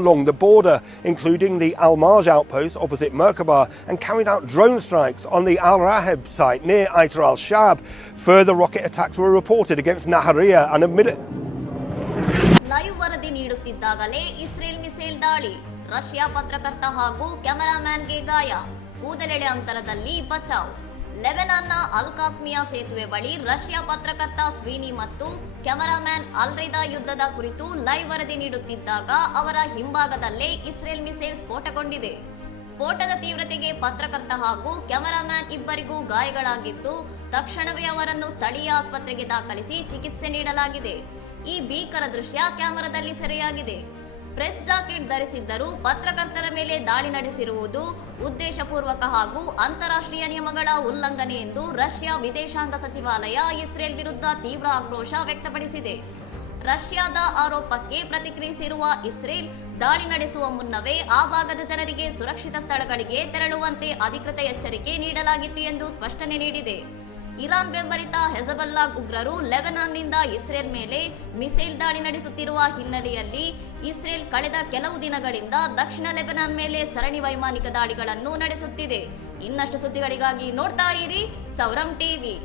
along the border, including the Al-Marj outpost opposite Merkaba, and carried out drone strikes on the Al-Raheb site near Aitar al-Shab. Further rocket attacks were reported against Nahariya and a live ವರದಿ ನೀಡುತ್ತಿದ್ದಾಗಲೇ Israel missile ದಾಳಿ, Russia ಪತ್ರಕರ್ತ ಹಾಗೂ ಕ್ಯಾಮೆರಾಮ್ಯಾನ್ಗೆ ಗಾಯ, ಕೂದಲೆಳೆ ಅಂತರದಲ್ಲಿ ಬಚಾವ್. ಲೆಬನಾನ್ನ ಅಲ್ ಕಾಸ್ಮಿಯಾ ಸೇತುವೆ ಬಳಿ ರಷ್ಯಾ ಪತ್ರಕರ್ತ ಸ್ವೀನಿ ಮತ್ತು ಕ್ಯಾಮೆರಾಮ್ಯಾನ್ ಅಲ್-ರಿದಾ ಯುದ್ಧದ ಕುರಿತು ಲೈವ್ ವರದಿ ನೀಡುತ್ತಿದ್ದಾಗ ಅವರ ಹಿಂಭಾಗದಲ್ಲೇ ಇಸ್ರೇಲ್ ಮಿಸೈಲ್ ಸ್ಫೋಟಗೊಂಡಿದೆ. ಸ್ಫೋಟದ ತೀವ್ರತೆಗೆ ಪತ್ರಕರ್ತ ಹಾಗೂ ಕ್ಯಾಮೆರಾಮ್ಯಾನ್ ಇಬ್ಬರಿಗೂ ಗಾಯಗಳಾಗಿದ್ದು, ತಕ್ಷಣವೇ ಅವರನ್ನು ಸ್ಥಳೀಯ ಆಸ್ಪತ್ರೆಗೆ ದಾಖಲಿಸಿ ಚಿಕಿತ್ಸೆ ನೀಡಲಾಗಿದೆ. ಈ ಭೀಕರ ದೃಶ್ಯ ಕ್ಯಾಮೆರಾದಲ್ಲಿ ಸೆರೆಯಾಗಿದೆ. ಪ್ರೆಸ್ ಜಾಕೆಟ್ ಧರಿಸಿದ್ದರೂ ಪತ್ರಕರ್ತರ ಮೇಲೆ ದಾಳಿ ನಡೆಸಿರುವುದು ಉದ್ದೇಶಪೂರ್ವಕ ಹಾಗೂ ಅಂತಾರಾಷ್ಟ್ರೀಯ ನಿಯಮಗಳ ಉಲ್ಲಂಘನೆ ಎಂದು ರಷ್ಯಾ ವಿದೇಶಾಂಗ ಸಚಿವಾಲಯ ಇಸ್ರೇಲ್ ವಿರುದ್ಧ ತೀವ್ರ ಆಕ್ರೋಶ ವ್ಯಕ್ತಪಡಿಸಿದೆ. ರಷ್ಯಾದ ಆರೋಪಕ್ಕೆ ಪ್ರತಿಕ್ರಿಯಿಸಿರುವ ಇಸ್ರೇಲ್, ದಾಳಿ ನಡೆಸುವ ಮುನ್ನವೇ ಆ ಭಾಗದ ಜನರಿಗೆ ಸುರಕ್ಷಿತ ಸ್ಥಳಗಳಿಗೆ ತೆರಳುವಂತೆ ಅಧಿಕೃತ ಎಚ್ಚರಿಕೆ ನೀಡಲಾಗಿತ್ತು ಎಂದು ಸ್ಪಷ್ಟನೆ ನೀಡಿದೆ. ಇರಾನ್ ಬೆಂಬಲಿತ ಹೆಜಬಲ್ಲಾ ಉಗ್ರರು ಲೆಬನಾನ್ನಿಂದ ಇಸ್ರೇಲ್ ಮೇಲೆ ಮಿಸೈಲ್ ದಾಳಿ ನಡೆಸುತ್ತಿರುವ ಹಿನ್ನೆಲೆಯಲ್ಲಿ ಇಸ್ರೇಲ್ ಕಳೆದ ಕೆಲವು ದಿನಗಳಿಂದ ದಕ್ಷಿಣ ಲೆಬನಾನ್ ಮೇಲೆ ಸರಣಿ ವೈಮಾನಿಕ ದಾಳಿಗಳನ್ನು ನಡೆಸುತ್ತಿದೆ. ಇನ್ನಷ್ಟು ಸುದ್ದಿಗಳಿಗಾಗಿ ನೋಡ್ತಾ ಇರಿ ಸೌರಂ ಟಿವಿ.